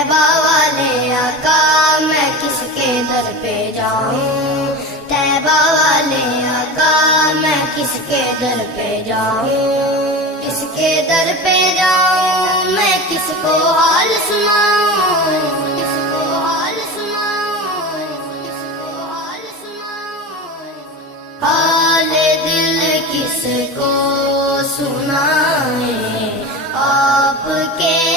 तैबा वाले आका मैं किसके दर पे जाऊं, तैबा वाले आका मैं किसके दर पे जाऊं, किसके दर पे जाऊं मैं किसको हाल सुनाऊं, किसको हाल सुनाऊं, किसको हाल सुनाऊं, हाल दिल किसको सुनाए आपके